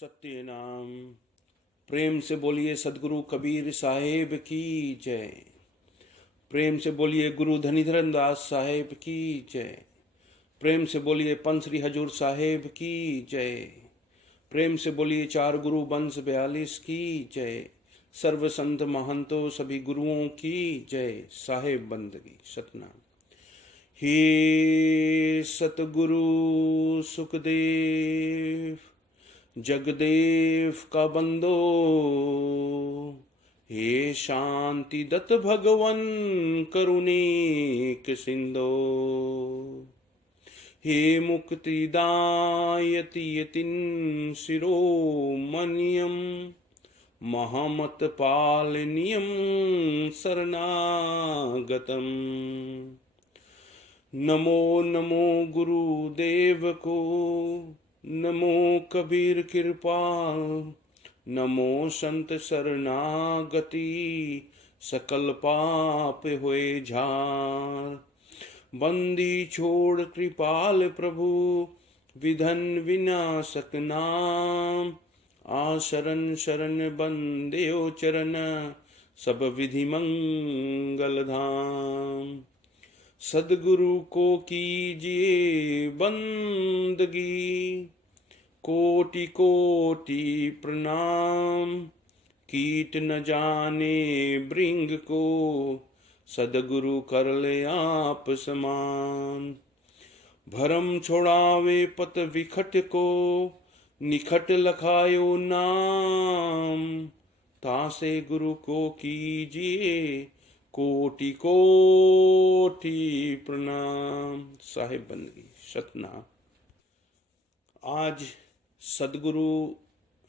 सत्य नाम। प्रेम से बोलिए सदगुरु कबीर साहेब की जय। प्रेम से बोलिए गुरु धनीधरन दास साहेब की जय। प्रेम से बोलिए पंथ श्री हजूर साहेब की जय। प्रेम से बोलिए चार गुरु वंश 42 की जय। सर्व संत महंतों सभी गुरुओं की जय। साहेब बंदगी सतनाम। हे सतगुरु सुखदेव जगदेव का बंदो, हे शांति दत्त भगवन करुणिक सिंधो, हे मुक्तिदायति यतिन शिरोमणियम महामत पालनियम शरणागतम। नमो नमो गुरुदेव को, नमो कबीर कृपाल, नमो संत शरणागति सकल पाप हुए झार। बंदी छोड़ कृपाल प्रभु विधन विनाशक नाम। आ शरण शरण बंदेओ चरण सब विधि मंगल धाम। सदगुरु को कीजिए बंदगी कोटि कोटि प्रणाम। कीट न जाने भृंग को सदगुरु कर ले आप समान। भरम छोड़ावे पत विखट को निखट लखायो नाम। तासे गुरु को कीजिए कोटि कोटि प्रणाम। साहिब बंदगी सतनाम। आज सदगुरु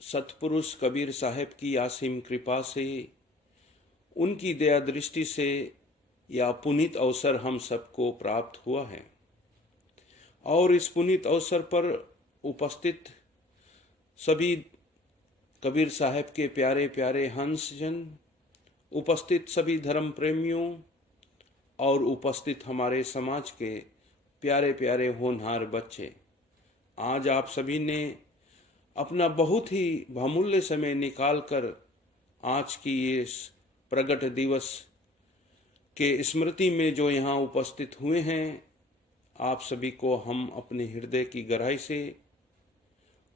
सतपुरुष कबीर साहब की असीम कृपा से, उनकी दया दृष्टि से यह पुनीत अवसर हम सबको प्राप्त हुआ है। और इस पुनीत अवसर पर उपस्थित सभी कबीर साहब के प्यारे प्यारे हंसजन, उपस्थित सभी धर्म प्रेमियों और उपस्थित हमारे समाज के प्यारे प्यारे होनहार बच्चे, आज आप सभी ने अपना बहुत ही बहुमूल्य समय निकालकर आज की इस प्रगट दिवस के स्मृति में जो यहाँ उपस्थित हुए हैं, आप सभी को हम अपने हृदय की गहराई से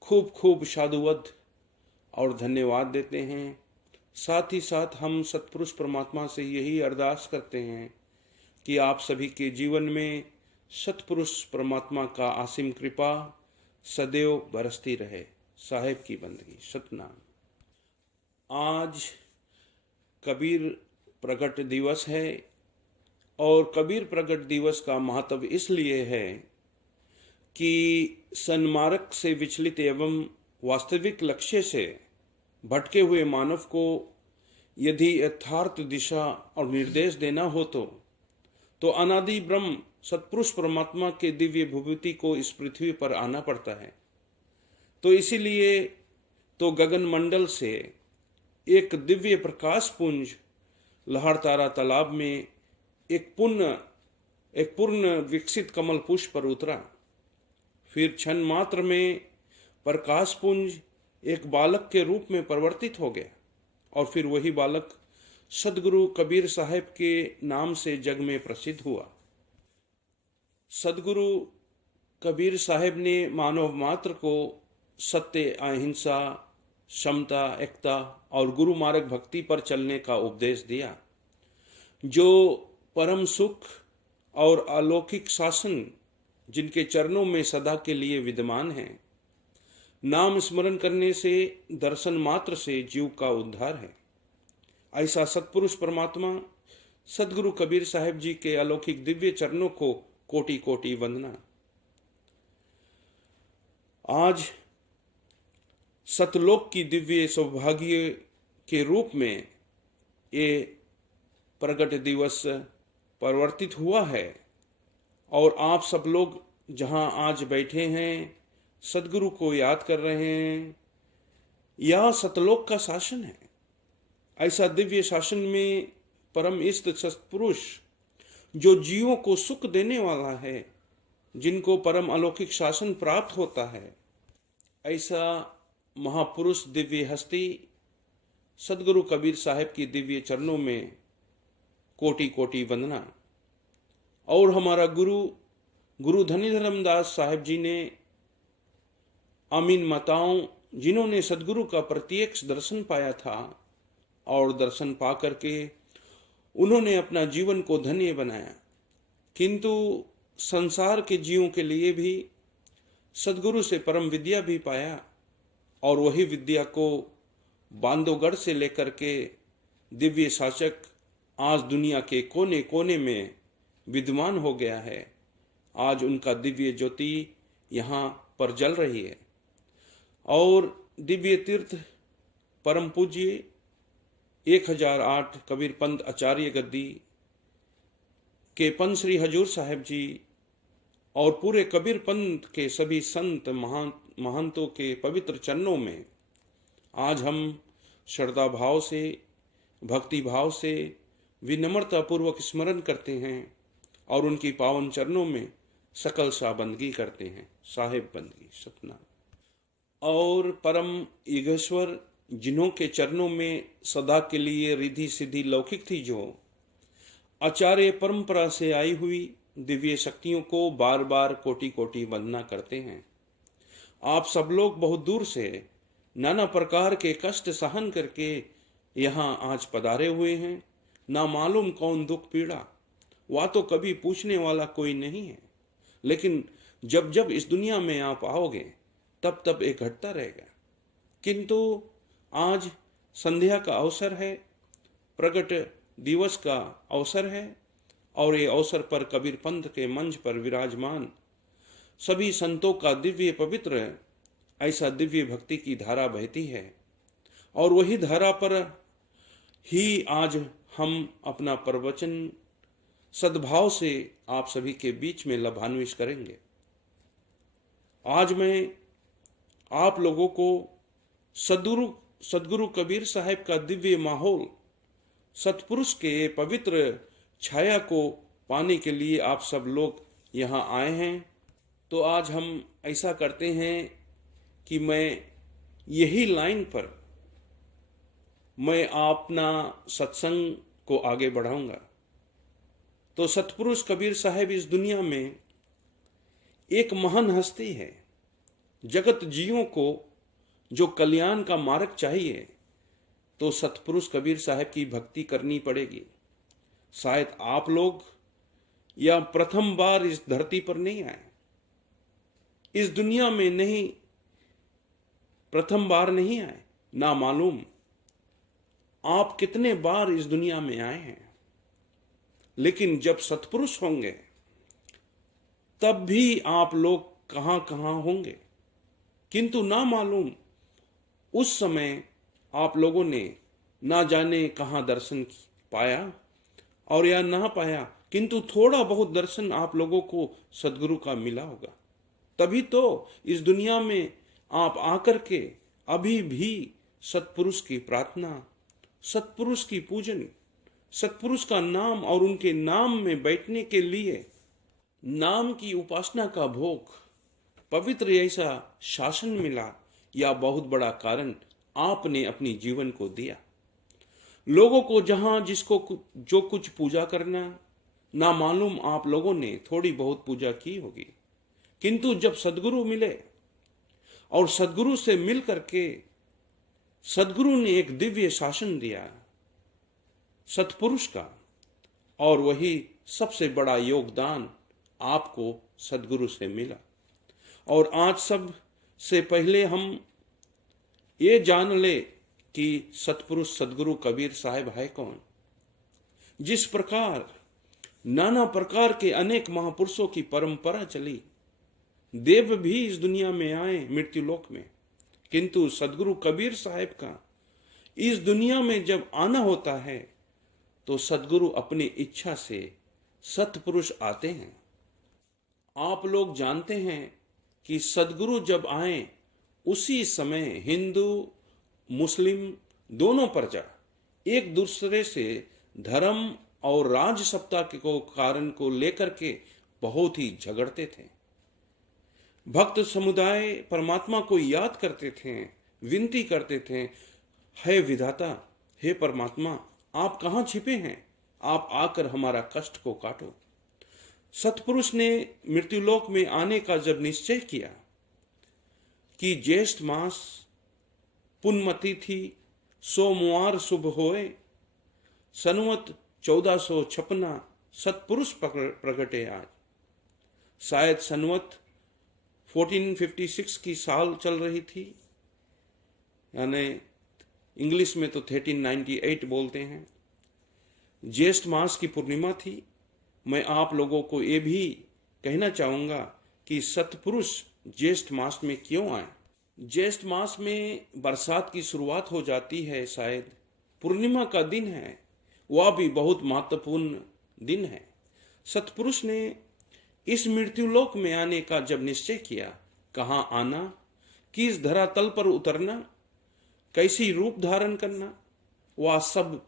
खूब खूब साधुवाद और धन्यवाद देते हैं। साथ ही साथ हम सतपुरुष परमात्मा से यही अरदास करते हैं कि आप सभी के जीवन में सतपुरुष परमात्मा का असीम कृपा सदैव बरसती रहे। साहेब की बंदगी सतनाम। आज कबीर प्रगट दिवस है और कबीर प्रगट दिवस का महत्व इसलिए है कि सन्मार्ग से विचलित एवं वास्तविक लक्ष्य से भटके हुए मानव को यदि यथार्थ दिशा और निर्देश देना हो तो अनादि ब्रह्म सतपुरुष परमात्मा के दिव्य विभूति को इस पृथ्वी पर आना पड़ता है। तो इसीलिए तो गगन मंडल से एक दिव्य प्रकाश पुंज लहर तारा तालाब में एक पूर्ण विकसित कमल पुष्प पर उतरा। फिर क्षण मात्र में प्रकाश पुंज एक बालक के रूप में परिवर्तित हो गया और फिर वही बालक सदगुरु कबीर साहब के नाम से जग में प्रसिद्ध हुआ। सदगुरु कबीर साहब ने मानव मात्र को सत्य, अहिंसा, समता, एकता और गुरु मार्ग भक्ति पर चलने का उपदेश दिया, जो परम सुख और अलौकिक शासन जिनके चरणों में सदा के लिए विद्यमान है। नाम स्मरण करने से, दर्शन मात्र से जीव का उद्धार है। ऐसा सतपुरुष परमात्मा सदगुरु कबीर साहब जी के अलौकिक दिव्य चरणों को कोटि कोटि वंदना। आज सतलोक की दिव्य सौभाग्य के रूप में ये प्रगट दिवस परिवर्तित हुआ है और आप सब लोग जहां आज बैठे हैं सदगुरु को याद कर रहे हैं। यह सतलोक का शासन है। ऐसा दिव्य शासन में परम इष्ट सत्पुरुष जो जीवों को सुख देने वाला है, जिनको परम अलौकिक शासन प्राप्त होता है, ऐसा महापुरुष दिव्य हस्ती सदगुरु कबीर साहब की दिव्य चरणों में कोटि कोटि वंदना। और हमारा गुरु धनीधर दास साहब जी ने आमीन माताओं, जिन्होंने सदगुरु का प्रत्यक्ष दर्शन पाया था और दर्शन पा करके उन्होंने अपना जीवन को धन्य बनाया, किंतु संसार के जीवों के लिए भी सदगुरु से परम विद्या भी पाया और वही विद्या को बांधवगढ़ से लेकर के दिव्य शासक आज दुनिया के कोने कोने में विद्यमान हो गया है। आज उनका दिव्य ज्योति यहाँ पर जल रही है और दिव्य तीर्थ परम पूज्य 1008 कबीर पंथ आचार्य गद्दी के पंथ श्री हजूर साहब जी और पूरे कबीर पंथ के सभी संत महंतों के पवित्र चरणों में आज हम श्रद्धा भाव से, भक्ति भाव से विनम्रता पूर्वक स्मरण करते हैं और उनकी पावन चरणों में सकल सा बंदगी करते हैं, साहेब बंदगी सतना। और परम ईगेश्वर जिन्हों के चरणों में सदा के लिए रिद्धि सिद्धि लौकिक थी, जो आचार्य परंपरा से आई हुई दिव्य शक्तियों को बार बार कोटि कोटि वंदना करते हैं। आप सब लोग बहुत दूर से नाना प्रकार के कष्ट सहन करके यहाँ आज पधारे हुए हैं। ना मालूम कौन दुख पीड़ा, वह तो कभी पूछने वाला कोई नहीं है, लेकिन जब जब इस दुनिया में आप आओगे तब तब एक घटता रहेगा। किंतु आज संध्या का अवसर है, प्रगट दिवस का अवसर है और ये अवसर पर कबीर पंथ के मंच पर विराजमान सभी संतों का दिव्य पवित्र ऐसा दिव्य भक्ति की धारा बहती है और वही धारा पर ही आज हम अपना प्रवचन सद्भाव से आप सभी के बीच में लाभान्वित करेंगे। आज मैं आप लोगों को सदगुरु कबीर साहब का दिव्य माहौल, सतपुरुष के पवित्र छाया को पाने के लिए आप सब लोग यहाँ आए हैं। तो आज हम ऐसा करते हैं कि मैं यही लाइन पर मैं अपना सत्संग को आगे बढ़ाऊंगा। तो सतपुरुष कबीर साहब इस दुनिया में एक महान हस्ती है। जगत जीवों को जो कल्याण का मार्ग चाहिए तो सतपुरुष कबीर साहब की भक्ति करनी पड़ेगी। शायद आप लोग या प्रथम बार इस धरती पर नहीं आए, इस दुनिया में नहीं, प्रथम बार नहीं आए, ना मालूम आप कितने बार इस दुनिया में आए हैं, लेकिन जब सतपुरुष होंगे तब भी आप लोग कहां कहां होंगे, किंतु ना मालूम उस समय आप लोगों ने ना जाने कहां दर्शन पाया और या ना पाया, किंतु थोड़ा बहुत दर्शन आप लोगों को सदगुरु का मिला होगा। तभी तो इस दुनिया में आप आकर के अभी भी सतपुरुष की प्रार्थना, सतपुरुष की पूजन, सतपुरुष का नाम और उनके नाम में बैठने के लिए नाम की उपासना का भोग, पवित्र ऐसा शासन मिला। या बहुत बड़ा कारण आपने अपनी जीवन को दिया। लोगों को जहां जिसको जो कुछ पूजा करना, ना मालूम आप लोगों ने थोड़ी बहुत पूजा की होगी, किंतु जब सदगुरु मिले और सदगुरु से मिल करके सदगुरु ने एक दिव्य शासन दिया सतपुरुष का, और वही सबसे बड़ा योगदान आपको सदगुरु से मिला। और आज सब से पहले हम ये जान ले कि सतपुरुष सदगुरु कबीर साहब है कौन। जिस प्रकार नाना प्रकार के अनेक महापुरुषों की परंपरा चली, देव भी इस दुनिया में आए मृत्यु लोक में, किंतु सदगुरु कबीर साहब का इस दुनिया में जब आना होता है तो सदगुरु अपनी इच्छा से सतपुरुष आते हैं। आप लोग जानते हैं कि सदगुरु जब आए उसी समय हिंदू मुस्लिम दोनों प्रजा एक दूसरे से धर्म और राज सत्ता के कारण को लेकर के बहुत ही झगड़ते थे। भक्त समुदाय परमात्मा को याद करते थे, विनती करते थे, हे विधाता, हे परमात्मा, आप कहाँ छिपे हैं? आप आकर हमारा कष्ट को काटो। सतपुरुष ने मृत्युलोक में आने का जब निश्चय किया कि ज्येष्ठ मास पुण्यमति थी, सोमवार शुभ होए, सनवत 1456 सतपुरुष प्रगटे आज। शायद सनवत 1456 की साल चल रही थी, यानी इंग्लिश में तो 1398 बोलते हैं। ज्येष्ठ मास की पूर्णिमा थी। मैं आप लोगों को ये भी कहना चाहूँगा कि सतपुरुष ज्येष्ठ मास में क्यों आए। ज्येष्ठ मास में बरसात की शुरुआत हो जाती है, शायद पूर्णिमा का दिन है, वह भी बहुत महत्वपूर्ण दिन है। सतपुरुष ने इस मृत्युलोक में आने का जब निश्चय किया, कहाँ आना, किस धरातल पर उतरना, कैसी रूप धारण करना, वह सब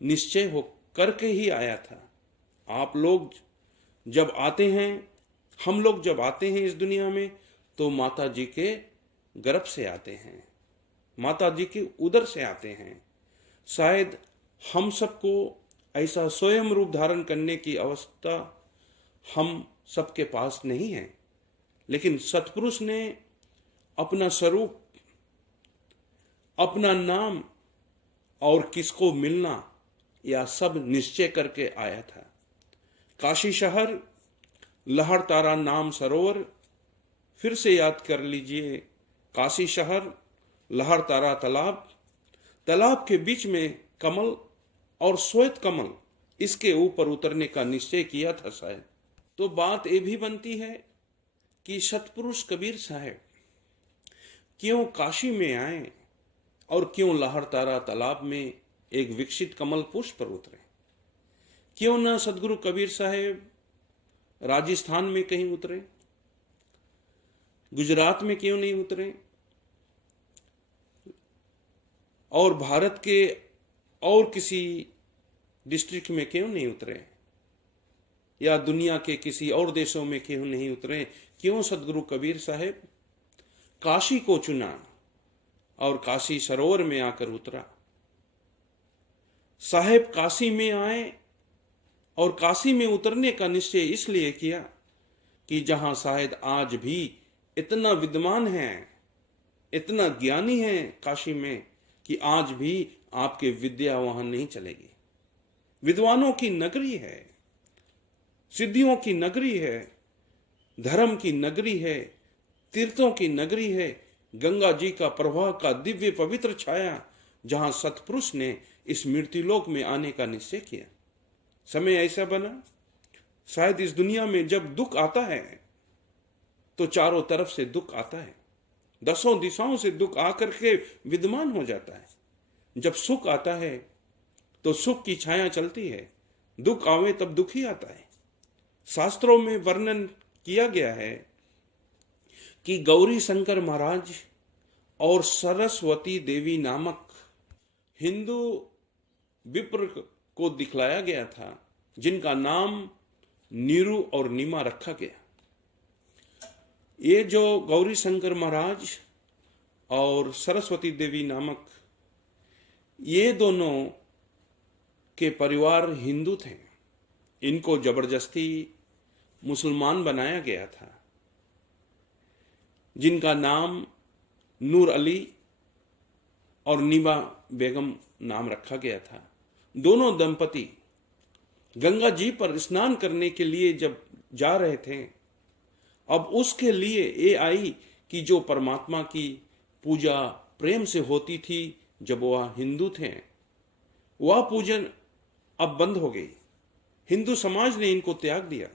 निश्चय हो करके ही आया था। आप लोग जब आते हैं, हम लोग जब आते हैं इस दुनिया में, तो माता जी के गर्भ से आते हैं, माता जी के उदर से आते हैं। शायद हम सबको ऐसा स्वयं रूप धारण करने की अवस्था हम सबके पास नहीं है, लेकिन सतपुरुष ने अपना स्वरूप, अपना नाम और किसको मिलना, यह सब निश्चय करके आया था। काशी शहर, लहरतारा नाम सरोवर, फिर से याद कर लीजिए। काशी शहर, लहरतारा तालाब, तालाब के बीच में कमल और श्वेत कमल, इसके ऊपर उतरने का निश्चय किया था शायद। तो बात ये भी बनती है कि सतपुरुष कबीर साहब क्यों काशी में आए और क्यों लहरतारा तालाब में एक विकसित कमल पुष्प पर उतरे। क्यों ना सदगुरु कबीर साहब राजस्थान में कहीं उतरे, गुजरात में क्यों नहीं उतरे, और भारत के और किसी डिस्ट्रिक्ट में क्यों नहीं उतरे, या दुनिया के किसी और देशों में क्यों नहीं उतरे। क्यों सदगुरु कबीर साहब काशी को चुना और काशी सरोवर में आकर उतरा। साहेब काशी में आए और काशी में उतरने का निश्चय इसलिए किया कि जहां शायद आज भी इतना विद्वान है, इतना ज्ञानी है काशी में, कि आज भी आपके विद्या वहां नहीं चलेगी। विद्वानों की नगरी है, सिद्धियों की नगरी है, धर्म की नगरी है, तीर्थों की नगरी है, गंगा जी का प्रवाह का दिव्य पवित्र छाया, जहां सतपुरुष ने इस मृत्युलोक में आने का निश्चय किया। समय ऐसा बना, शायद इस दुनिया में जब दुख आता है तो चारों तरफ से दुख आता है, दसों दिशाओं से दुख आकर के विद्यमान हो जाता है। जब सुख आता है तो सुख की छाया चलती है, दुख आवे तब दुख ही आता है। शास्त्रों में वर्णन किया गया है कि गौरी शंकर महाराज और सरस्वती देवी नामक हिंदू विप्र को दिखलाया गया था, जिनका नाम नीरू और नीमा रखा गया। ये जो गौरी शंकर महाराज और सरस्वती देवी नामक, ये दोनों के परिवार हिंदू थे। इनको जबरदस्ती मुसलमान बनाया गया था, जिनका नाम नूर अली और नीमा बेगम नाम रखा गया था। दोनों दंपति गंगा जी पर स्नान करने के लिए जब जा रहे थे, अब उसके लिए ये आई कि जो परमात्मा की पूजा प्रेम से होती थी जब वह हिंदू थे, वह पूजन अब बंद हो गई। हिंदू समाज ने इनको त्याग दिया।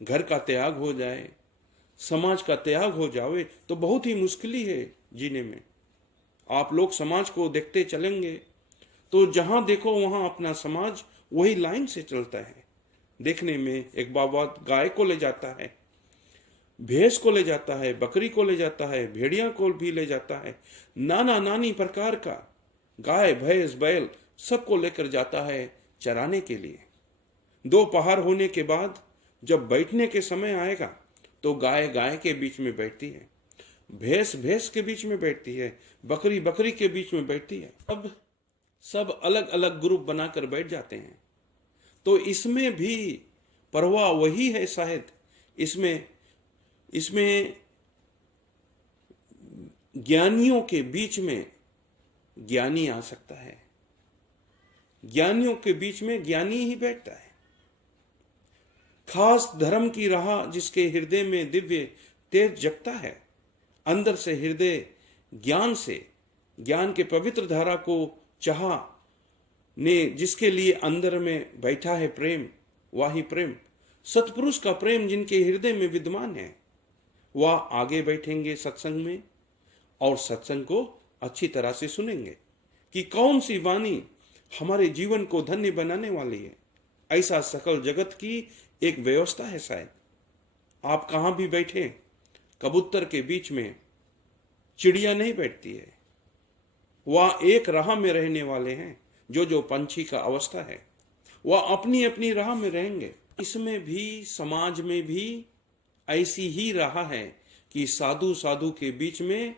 घर का त्याग हो जाए, समाज का त्याग हो जाए तो बहुत ही मुश्किल है जीने में। आप लोग समाज को देखते चलेंगे तो जहां देखो वहां अपना समाज वही लाइन से चलता है। देखने में एक बाबा गाय को ले जाता है, भैंस को ले जाता है, बकरी को ले जाता है, भेड़िया को भी ले जाता है, नाना नानी प्रकार का गाय भैंस बैल सबको लेकर जाता है चराने के लिए। दोपहर होने के बाद जब बैठने के समय आएगा तो गाय गाय के बीच में बैठती है, भैंस भैंस के बीच में बैठती है, बकरी बकरी के बीच में बैठती है। अब सब अलग अलग ग्रुप बनाकर बैठ जाते हैं। तो इसमें भी परवाह वही है शायद। इसमें ज्ञानियों के बीच में ज्ञानी आ सकता है, ज्ञानियों के बीच में ज्ञानी ही बैठता है। खास धर्म की राह जिसके हृदय में दिव्य तेज जगता है, अंदर से हृदय ज्ञान के पवित्र धारा को चाह ने जिसके लिए अंदर में बैठा है प्रेम, वही प्रेम सतपुरुष का प्रेम जिनके हृदय में विद्यमान है, वह आगे बैठेंगे सत्संग में और सत्संग को अच्छी तरह से सुनेंगे कि कौन सी वाणी हमारे जीवन को धन्य बनाने वाली है। ऐसा सकल जगत की एक व्यवस्था है। शायद आप कहां भी बैठे, कबूतर के बीच में चिड़िया नहीं बैठती है। वह एक राह में रहने वाले हैं। जो पंछी का अवस्था है वह अपनी अपनी राह में रहेंगे। इसमें भी, समाज में भी ऐसी ही राह है कि साधु साधु के बीच में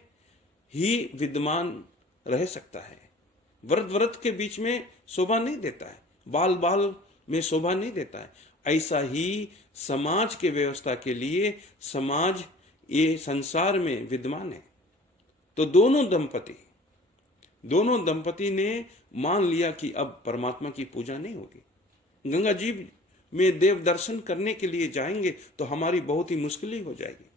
ही विद्यमान रह सकता है। व्रत के बीच में शोभा नहीं देता है, बाल बाल में शोभा नहीं देता है। ऐसा ही समाज के व्यवस्था के लिए समाज ये संसार में विद्यमान है। तो दोनों दंपति ने मान लिया कि अब परमात्मा की पूजा नहीं होगी। गंगा जी में देव दर्शन करने के लिए जाएंगे तो हमारी बहुत ही मुश्किल हो जाएगी।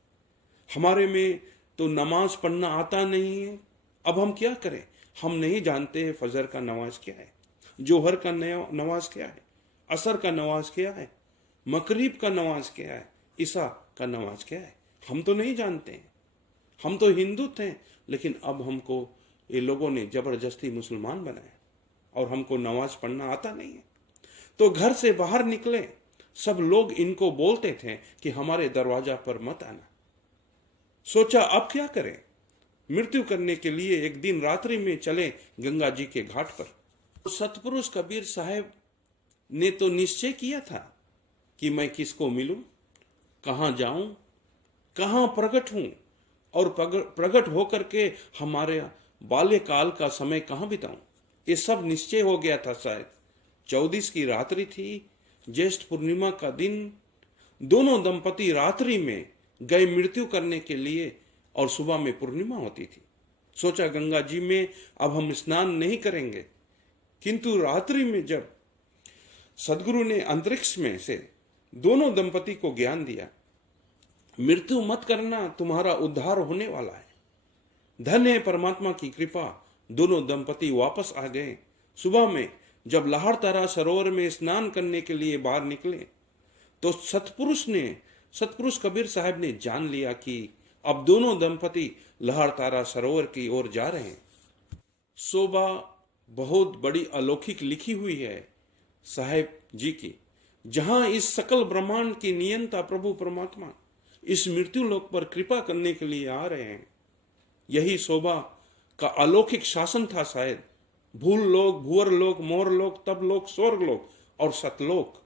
हमारे में तो नमाज पढ़ना आता नहीं है। अब हम क्या करें? हम नहीं जानते हैं फजर का नमाज क्या है, जोहर का नमाज क्या है, असर का नमाज क्या है, मकरीब का नमाज क्या है, ईशा का नमाज क्या है। हम तो नहीं जानते हैं। हम तो हिंदू थे, लेकिन अब हमको ये लोगों ने जबरदस्ती मुसलमान बनाए और हमको नमाज पढ़ना आता नहीं है। तो घर से बाहर निकले, सब लोग इनको बोलते थे कि हमारे दरवाजा पर मत आना। सोचा अब क्या करें? मृत्यु करने के लिए एक दिन रात्रि में चले गंगा जी के घाट पर। तो सतपुरुष कबीर साहब ने तो निश्चय किया था कि मैं किसको मिलूं, कहां जाऊं, कहां प्रकट हूं और प्रकट होकर के हमारे बाल्यकाल का समय कहां बिताऊं। ये सब निश्चय हो गया था। शायद 14 की रात्रि थी, ज्येष्ठ पूर्णिमा का दिन। दोनों दंपति रात्रि में गए मृत्यु करने के लिए और सुबह में पूर्णिमा होती थी। सोचा गंगा जी में अब हम स्नान नहीं करेंगे, किंतु रात्रि में जब सदगुरु ने अंतरिक्ष में से दोनों दंपति को ज्ञान दिया, मृत्यु मत करना, तुम्हारा उद्धार होने वाला है। धन्य है परमात्मा की कृपा। दोनों दंपति वापस आ गए। सुबह में जब लहरतारा सरोवर में स्नान करने के लिए बाहर निकले तो सतपुरुष कबीर साहब ने जान लिया कि अब दोनों दंपति लहरतारा सरोवर की ओर जा रहे हैं। शोभा बहुत बड़ी अलौकिक लिखी हुई है साहेब जी की, जहां इस सकल ब्रह्मांड की नियंता प्रभु परमात्मा इस मृत्यु लोक पर कृपा करने के लिए आ रहे हैं। यही शोभा का अलौकिक शासन था शायद। भूल लोक, भूअर लोक, मोर लोक, तब लोक, स्वर्ग लोक और सतलोक,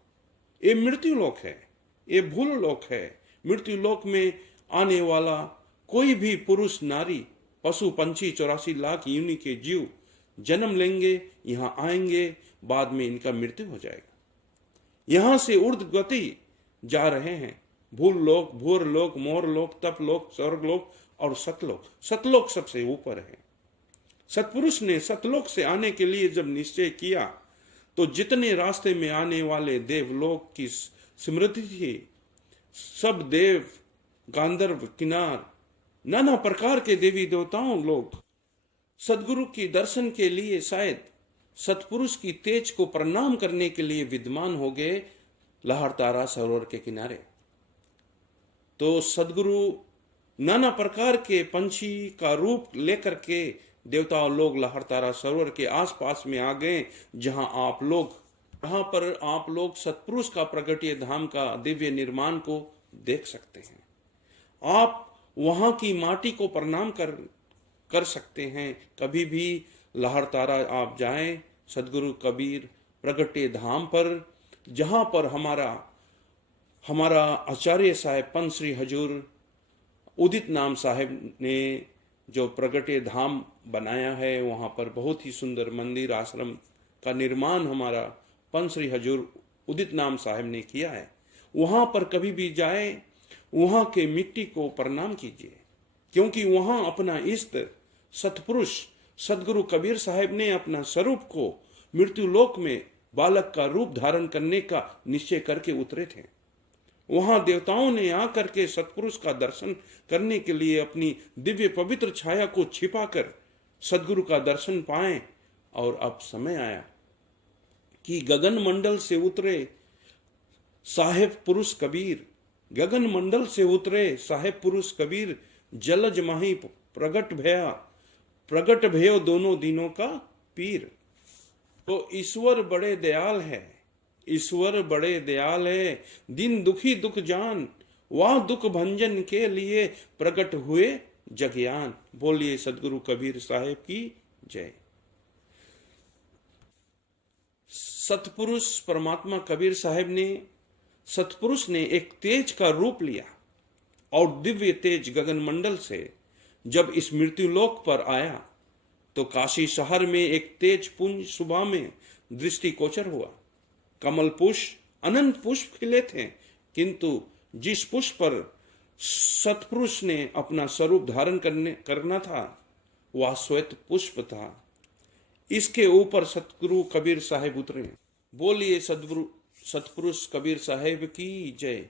ये मृत्यु लोक है, ये भूल लोक है। मृत्यु लोक में आने वाला कोई भी पुरुष, नारी, पशु, पंछी 84 लाख योनि के जीव जन्म लेंगे, यहां आएंगे, बाद में इनका मृत्यु हो जाएगा। यहां से ऊर्ध्व गति जा रहे हैं। भूल लोक, भूर लोक, मोर लोक, तप लोक, स्वर्ग लोक और सतलोक। सतलोक सबसे ऊपर है। सतपुरुष ने सतलोक से आने के लिए जब निश्चय किया तो जितने रास्ते में आने वाले देवलोक की स्मृति थी, सब देव, गांधर्व, किन्नर, नाना प्रकार के देवी देवताओं लोग सदगुरु की दर्शन के लिए शायद सतपुरुष की तेज को प्रणाम करने के लिए विद्यमान हो गए लहरतारा सरोवर के किनारे। तो सदगुरु नाना प्रकार के पंछी का रूप लेकर के देवताओं लोग लहरतारा सरोवर के आसपास में आ गए, जहां पर आप लोग सतपुरुष का प्रगटीय धाम का दिव्य निर्माण को देख सकते हैं। आप वहां की माटी को प्रणाम कर सकते हैं। कभी भी लहरतारा आप जाएं, सदगुरु कबीर प्रगटीय धाम पर, जहां पर हमारा आचार्य साहेब पंच श्री हजूर उदित नाम साहेब ने जो प्रगटे धाम बनाया है, वहाँ पर बहुत ही सुंदर मंदिर आश्रम का निर्माण हमारा पंच श्री हजूर उदित नाम साहेब ने किया है। वहाँ पर कभी भी जाए, वहाँ के मिट्टी को प्रणाम कीजिए, क्योंकि वहाँ अपना इष्ट सतपुरुष सदगुरु कबीर साहब ने अपना स्वरूप को मृत्यु लोक में बालक का रूप धारण करने का निश्चय करके उतरे थे। वहां देवताओं ने आकर के सतपुरुष का दर्शन करने के लिए अपनी दिव्य पवित्र छाया को छिपाकर सदगुरु का दर्शन पाए। और अब समय आया कि गगन मंडल से उतरे साहेब पुरुष कबीर, गगन मंडल से उतरे साहेब पुरुष कबीर, जलज माही प्रगट भयो दोनों दिनों का पीर। तो ईश्वर बड़े दयाल है, ईश्वर बड़े दयाल है, दिन दुखी दुख जान, वह दुख भंजन के लिए प्रकट हुए जगयान। बोलिए सदगुरु कबीर साहेब की जय। सतपुरुष परमात्मा कबीर साहेब ने, सतपुरुष ने एक तेज का रूप लिया और दिव्य तेज गगन मंडल से जब इस मृत्यु लोक पर आया तो काशी शहर में एक तेज पुंज सुबह में दृष्टिगोचर हुआ। कमल पुष्प अनंत पुष्प खिले थे, किंतु जिस पुष्प पर सतपुरुष ने अपना स्वरूप धारण करना था वह श्वेत पुष्प था। इसके ऊपर सतगुरु कबीर साहेब उतरे। बोलिए सतपुरुष कबीर साहेब की जय।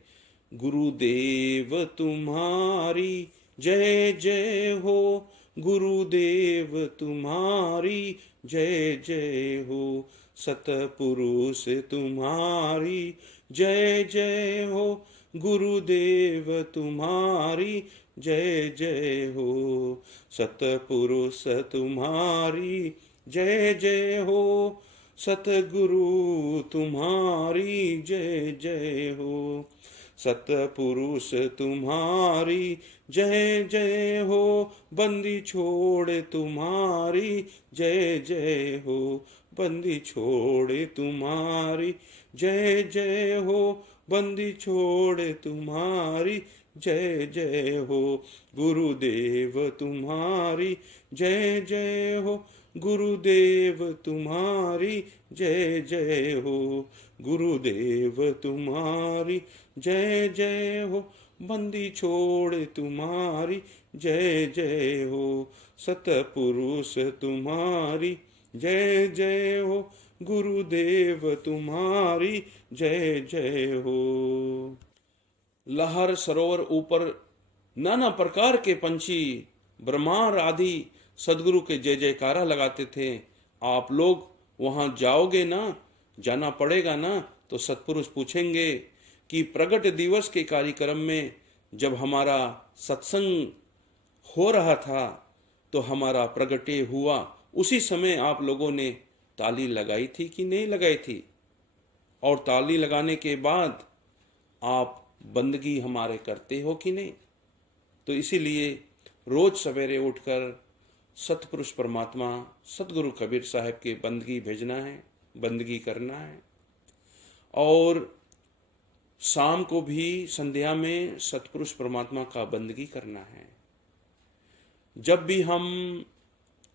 गुरुदेव तुम्हारी जय जय हो, गुरुदेव तुम्हारी जय जय हो, सतपुरुष तुम्हारी जय जय हो, गुरुदेव तुम्हारी जय जय हो, सतपुरुष तुम्हारी जय जय हो, सतगुरु तुम्हारी जय जय हो, सतपुरुष तुम्हारी जय जय हो, बंदी छोड़े तुम्हारी जय जय हो, बंदी छोड़े तुम्हारी जय जय हो, बंदी छोड़े तुम्हारी जय जय हो, गुरुदेव तुम्हारी जय जय हो, गुरुदेव तुम्हारी जय जय हो, गुरुदेव तुम्हारी जय जय हो, बंदी छोड़े तुम्हारी जय जय हो, सतपुरुष तुम्हारी जय जय हो, गुरुदेव तुम्हारी जय जय हो। लहर सरोवर ऊपर नाना प्रकार के पंछी ब्रह्मार आदि सदगुरु के जय जयकारा लगाते थे। आप लोग वहां जाओगे ना, जाना पड़ेगा ना, तो सतपुरुष पूछेंगे कि प्रगट दिवस के कार्यक्रम में जब हमारा सत्संग हो रहा था तो हमारा प्रगटे हुआ, उसी समय आप लोगों ने ताली लगाई थी कि नहीं लगाई थी, और ताली लगाने के बाद आप बंदगी हमारे करते हो कि नहीं। तो इसीलिए रोज सवेरे उठकर सतपुरुष परमात्मा सतगुरु कबीर साहब के बंदगी भेजना है, बंदगी करना है। और शाम को भी संध्या में सतपुरुष परमात्मा का बंदगी करना है। जब भी हम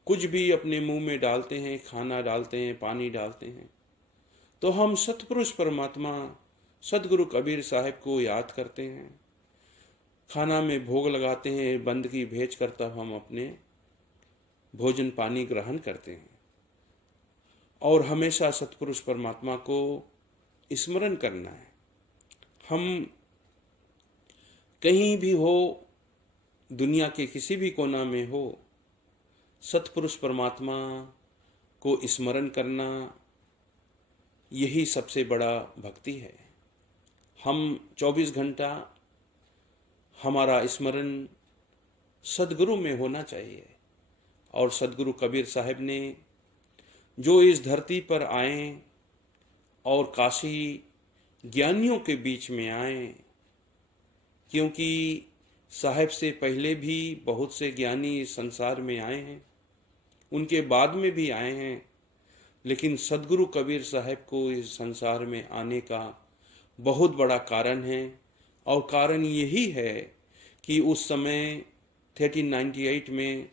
कुछ भी अपने मुंह में डालते हैं, खाना डालते हैं, पानी डालते हैं, तो हम सतपुरुष परमात्मा सतगुरु कबीर साहब को याद करते हैं। खाना में भोग लगाते हैं, बंदगी भेज कर तब हम अपने भोजन पानी ग्रहण करते हैं। और हमेशा सतपुरुष परमात्मा को स्मरण करना है। हम कहीं भी हो, दुनिया के किसी भी कोना में हो, सतपुरुष परमात्मा को स्मरण करना यही सबसे बड़ा भक्ति है। हम 24 घंटा हमारा स्मरण सदगुरु में होना चाहिए। और सदगुरु कबीर साहब ने जो इस धरती पर आए और काशी ज्ञानियों के बीच में आए, क्योंकि साहब से पहले भी बहुत से ज्ञानी इस संसार में आए हैं, उनके बाद में भी आए हैं, लेकिन सदगुरु कबीर साहब को इस संसार में आने का बहुत बड़ा कारण है। और कारण यही है कि उस समय 1398 में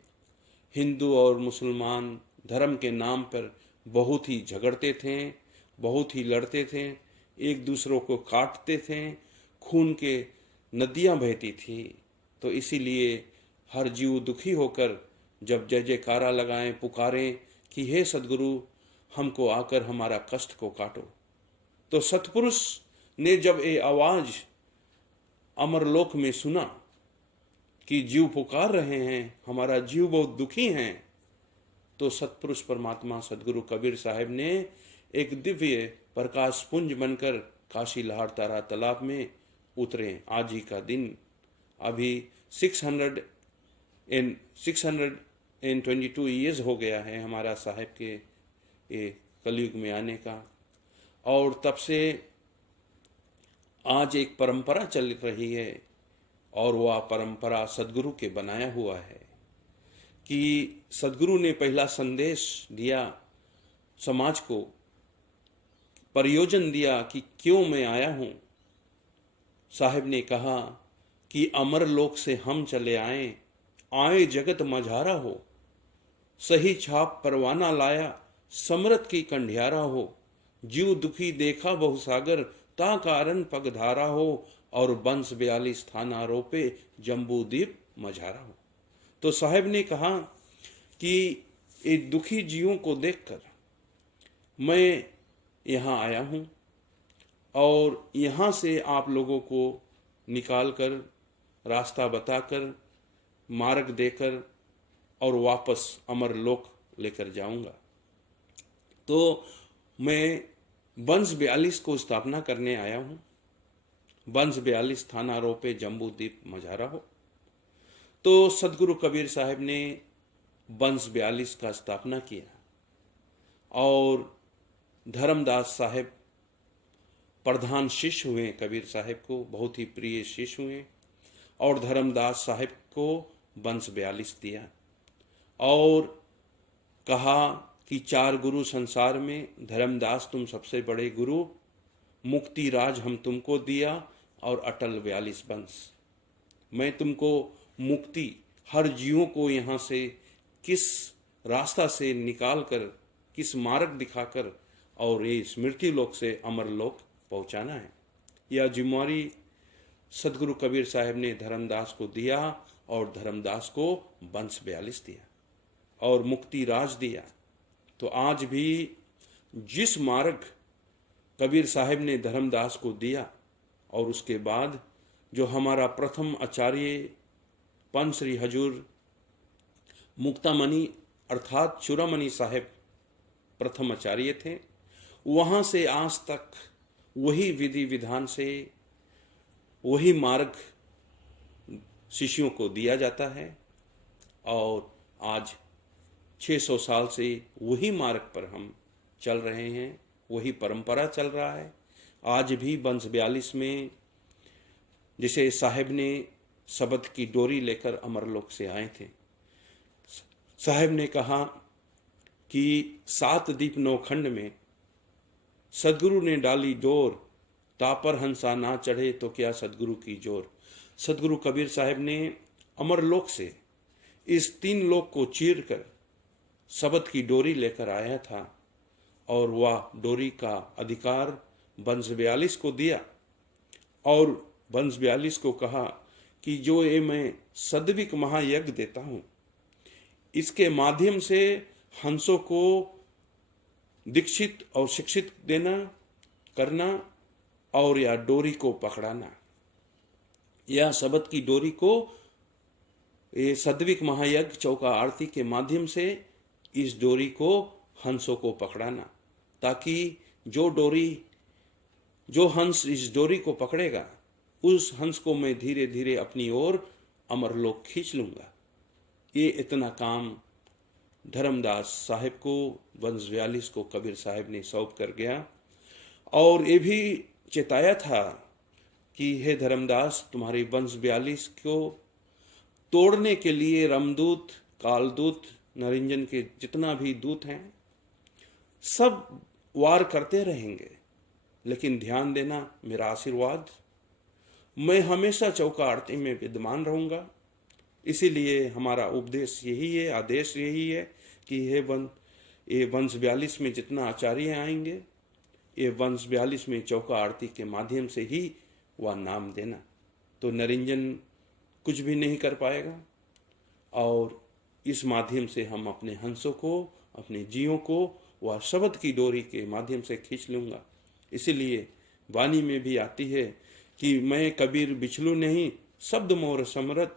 हिंदू और मुसलमान धर्म के नाम पर बहुत ही झगड़ते थे, बहुत ही लड़ते थे, एक दूसरों को काटते थे, खून के नदियां बहती थी। तो इसीलिए हर जीव दुखी होकर जब जय जयकारा लगाएं, पुकारें कि हे सदगुरु, हमको आकर हमारा कष्ट को काटो, तो सतपुरुष ने जब ये आवाज अमरलोक में सुना कि जीव पुकार रहे हैं, हमारा जीव बहुत दुखी हैं, तो सतपुरुष परमात्मा सदगुरु कबीर साहब ने एक दिव्य प्रकाश पुंज बनकर काशी लहर तारा तालाब में उतरे। आज ही का दिन, अभी 622 ईयर्स हो गया है हमारा साहब के ये कलयुग में आने का, और तब से आज एक परंपरा चल रही है, और वह परंपरा सदगुरु के बनाया हुआ है कि सदगुरु ने पहला संदेश दिया समाज को, प्रयोजन दिया कि क्यों मैं आया हूं। साहब ने कहा कि अमर लोक से हम चले आए, आए जगत मझारा हो, सही छाप परवाना लाया, समरत की कंढियारा हो, जीव दुखी देखा बहुसागर, ता कारण पगधारा हो, और बंस 42 थाना रोपे, जम्बू द्वीप मझारा हो। तो साहब ने कहा कि ये दुखी जीवों को देखकर मैं यहाँ आया हूँ, और यहाँ से आप लोगों को निकाल कर, रास्ता बताकर, मार्ग देकर और वापस अमरलोक लेकर जाऊंगा। तो मैं वंश 42 को स्थापना करने आया हूँ। वंश 42 थाना रोपे, जम्बू द्वीप मझारा हो। तो सदगुरु कबीर साहब ने वंश 42 का स्थापना किया, और धर्मदास साहब प्रधान शिष्य हुए, कबीर साहब को बहुत ही प्रिय शिष्य हुए, और धर्मदास साहब को वंश 42 दिया, और कहा कि 4 गुरु संसार में, धर्मदास तुम सबसे बड़े गुरु, मुक्ति राज हम तुमको दिया, और अटल 42 वंश। मैं तुमको मुक्ति, हर जीवों को यहाँ से किस रास्ता से निकाल कर, किस मार्ग दिखाकर, और ये स्मृति लोक से अमर लोक पहुँचाना है। यह जिम्मेवारी सदगुरु कबीर साहब ने धर्मदास को दिया, और धर्मदास को वंश 42 दिया, और मुक्ति राज दिया। तो आज भी जिस मार्ग कबीर साहब ने धर्मदास को दिया, और उसके बाद जो हमारा प्रथम आचार्य पंच श्री हजूर मुक्तामणि अर्थात चूड़ामणि साहब प्रथम आचार्य थे, वहाँ से आज तक वही विधि विधान से वही मार्ग शिष्यों को दिया जाता है, और आज 600 साल से वही मार्ग पर हम चल रहे हैं, वही परंपरा चल रहा है। आज भी वंश 42 में जिसे साहब ने शब्द की डोरी लेकर अमरलोक से आए थे, साहब ने कहा कि 7 दीप 9 खंड में सदगुरु ने डाली डोर, तापर हंसा ना चढ़े तो क्या सदगुरु की जोर। सदगुरु कबीर साहब ने अमरलोक से इस 3 लोक को चीर कर शब्द की डोरी लेकर आया था, और वह डोरी का अधिकार वंश 42 को दिया, और वंश 42 को कहा कि जो ये मैं सद्विक महायज्ञ देता हूँ, इसके माध्यम से हंसों को दीक्षित और शिक्षित देना, करना, और या डोरी को पकड़ाना, या शब्द की डोरी को ये सद्विक महायज्ञ चौका आरती के माध्यम से इस डोरी को हंसों को पकड़ाना, ताकि जो हंस इस डोरी को पकड़ेगा, उस हंस को मैं धीरे धीरे अपनी ओर अमरलोक खींच लूंगा। ये इतना काम धर्मदास साहिब को वंश 42 को कबीर साहब ने सौंप कर गया, और ये भी चेताया था कि हे धर्मदास, तुम्हारी वंश 42 को तोड़ने के लिए रमदूत, कालदूत, नरिंजन के जितना भी दूत हैं, सब वार करते रहेंगे, लेकिन ध्यान देना, मेरा आशीर्वाद मैं हमेशा चौका आरती में विद्यमान रहूँगा। इसीलिए हमारा उपदेश यही है, आदेश यही है कि ये वंश 42 में जितना आचार्य आएंगे, ये वंश 42 में चौका आरती के माध्यम से ही वह नाम देना, तो नरिंजन कुछ भी नहीं कर पाएगा। और इस माध्यम से हम अपने हंसों को, अपने जीवों को वह शब्द की डोरी के माध्यम से खींच लूँगा। इसीलिए वाणी में भी आती है कि मैं कबीर बिछलू नहीं, शब्द मोर समरथ,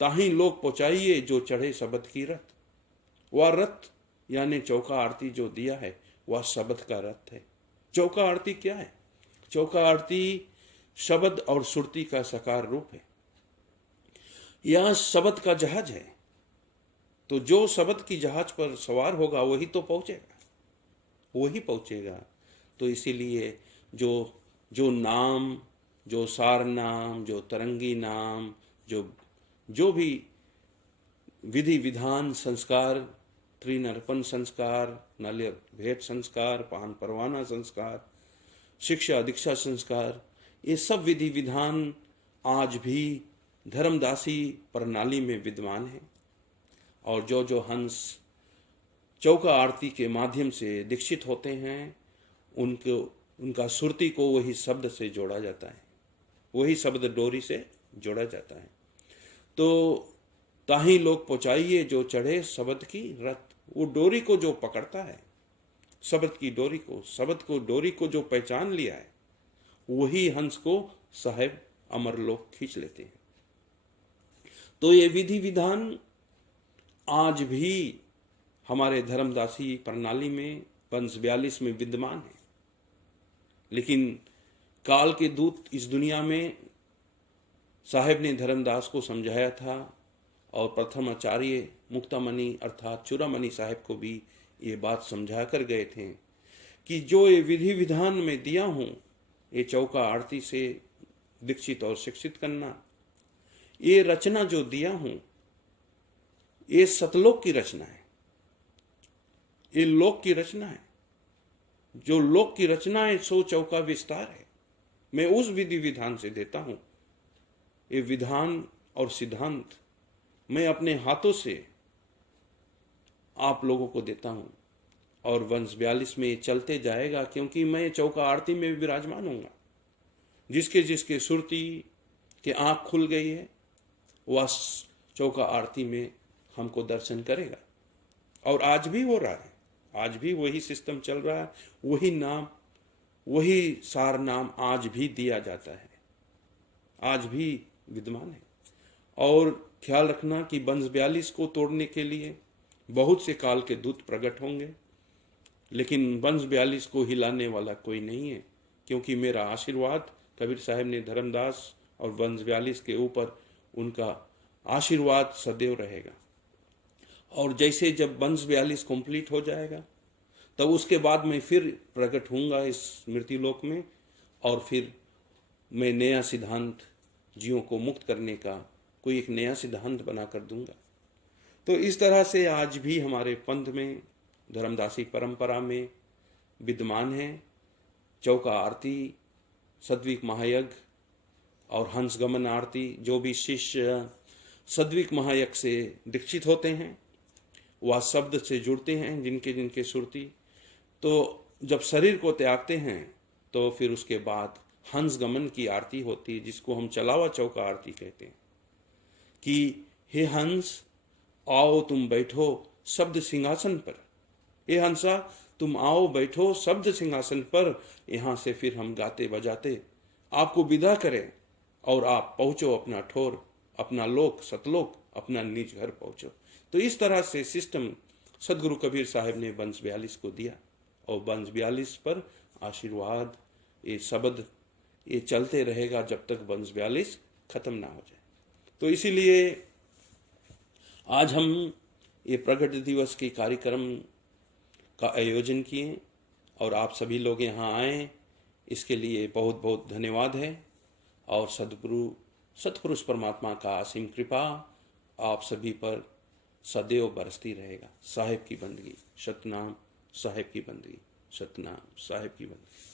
ताही लोग पहुँचाइए जो चढ़े शब्द की रथ। वह रथ यानी चौका आरती जो दिया है वह शब्द का रथ है। चौका आरती क्या है? चौका आरती शब्द और सुरती का साकार रूप है। यह शब्द का जहाज है, तो जो शब्द की जहाज पर सवार होगा वही तो पहुंचेगा, वही पहुंचेगा। तो इसीलिए जो नाम, जो सार नाम, जो तरंगी नाम, जो भी विधि विधान संस्कार, त्रिनर्पण संस्कार, नल्य भेंट संस्कार, पान परवाना संस्कार, शिक्षा दीक्षा संस्कार, ये सब विधि विधान आज भी धर्मदासी प्रणाली में विद्यमान है। और जो हंस चौका आरती के माध्यम से दीक्षित होते हैं, उनका सुरती को वही शब्द से जोड़ा जाता है, वही शब्द डोरी से जोड़ा जाता है। तो ताही लोग पहुँचाइए जो चढ़े शब्द की रथ। वो डोरी को जो पकड़ता है, शब्द की डोरी को, शब्द को डोरी को जो पहचान लिया है, वही हंस को साहेब अमर लोग खींच लेते हैं। तो ये विधि विधान आज भी हमारे धर्मदासी प्रणाली में वंश 42 में विद्यमान है। लेकिन काल के दूत इस दुनिया में साहेब ने धर्मदास को समझाया था, और प्रथम आचार्य मुक्तामणि अर्थात चूड़ामणि साहेब को भी ये बात समझा कर गए थे कि जो ये विधि विधान में दिया हूँ, ये चौका आरती से दीक्षित और शिक्षित करना, ये रचना जो दिया हूँ, ये सतलोक की रचना है, ये लोक की रचना है। जो लोक की रचना है सो चौका विस्तार है। मैं उस विधि विधान से देता हूँ। ये विधान और सिद्धांत मैं अपने हाथों से आप लोगों को देता हूँ, और वंश 42 में चलते जाएगा, क्योंकि मैं चौका आरती में विराजमान हूँगा। जिसके जिसके सुरती के आँख खुल गई है, वह चौका आरती में हमको दर्शन करेगा। और आज भी हो रहा है, आज भी वही सिस्टम चल रहा है, वही नाम, वही सार नाम आज भी दिया जाता है, आज भी विद्यमान है। और ख्याल रखना कि वंश 42 को तोड़ने के लिए बहुत से काल के दूत प्रकट होंगे, लेकिन वंश 42 को हिलाने वाला कोई नहीं है, क्योंकि मेरा आशीर्वाद कबीर साहब ने धर्मदास और वंश 42 के ऊपर उनका आशीर्वाद सदैव रहेगा। और जैसे जब वंश 42 कंप्लीट हो जाएगा, तब उसके बाद मैं फिर प्रकट होऊंगा इस स्मृति लोक में, और फिर मैं नया सिद्धांत जीवों को मुक्त करने का कोई एक नया सिद्धांत बना कर दूंगा। तो इस तरह से आज भी हमारे पंथ में, धर्मदासी परंपरा में विद्यमान है चौका आरती, सद्विक महायज्ञ और हंसगमन आरती। जो भी शिष्य सद्विक महायज्ञ से दीक्षित होते हैं, वह शब्द से जुड़ते हैं, जिनके जिनके सुरती, तो जब शरीर को त्यागते हैं तो फिर उसके बाद हंसगमन की आरती होती है, जिसको हम चलावा चौका आरती कहते हैं कि हे हंस आओ तुम बैठो शब्द सिंहासन पर, हे हंसा तुम आओ बैठो शब्द सिंहासन पर, यहाँ से फिर हम गाते बजाते आपको विदा करें और आप पहुँचो अपना ठोर, अपना लोक सतलोक, अपना निज घर पहुँचो। तो इस तरह से सिस्टम सदगुरु कबीर साहब ने वंश 42 को दिया, और वंश 42 पर आशीर्वाद, ये शब्द ये चलते रहेगा जब तक वंश 42 खत्म ना हो जाए। तो इसीलिए आज हम ये प्रगट दिवस के कार्यक्रम का आयोजन किए, और आप सभी लोग यहाँ आए, इसके लिए बहुत बहुत धन्यवाद है। और सदगुरु सतपुरुष परमात्मा का असीम कृपा आप सभी पर सदैव बरसती रहेगा। साहेब की बंदगी, सतनाम साहेब की बंदगी, सतनाम साहेब की बंदगी।